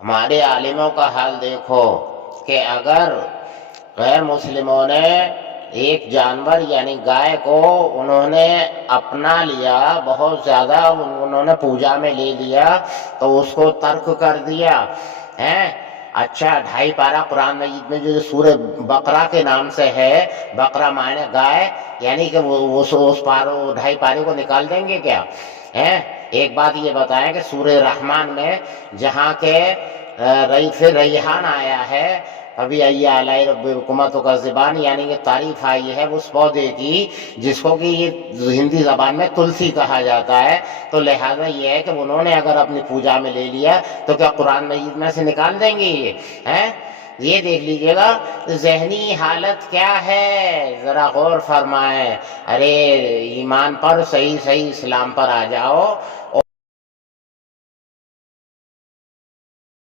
ہمارے عالموں کا حال دیکھو کہ اگر غیر مسلموں نے ایک جانور یعنی گائے کو انہوں نے اپنا لیا، بہت زیادہ انہوں نے پوجا میں لے لیا، تو اس کو ترک کر دیا ہے۔ اچھا 2.5 پارہ قرآن مجید میں جو سورہ بقرہ کے نام سے ہے، بقرہ معنی گائے، یعنی کہ وہ اس 2.5 پارے کو نکال دیں گے کیا؟ ایک بات یہ بتائیں کہ سورہ رحمان میں جہاں کے ریحان آیا ہے، ابھی آلائی رب حکومت کا زبان، یعنی کہ تعریف آئی ہے اس پودے کی جس کو کہ یہ ہندی زبان میں تلسی کہا جاتا ہے، تو لہذا یہ ہے کہ انہوں نے اگر اپنی پوجا میں لے لیا تو کیا قرآن مجید میں سے نکال دیں گے یہ دیکھ لیجئے گا ذہنی حالت کیا ہے، ذرا غور فرمائیں۔ ارے ایمان پر، صحیح اسلام پر آ جاؤ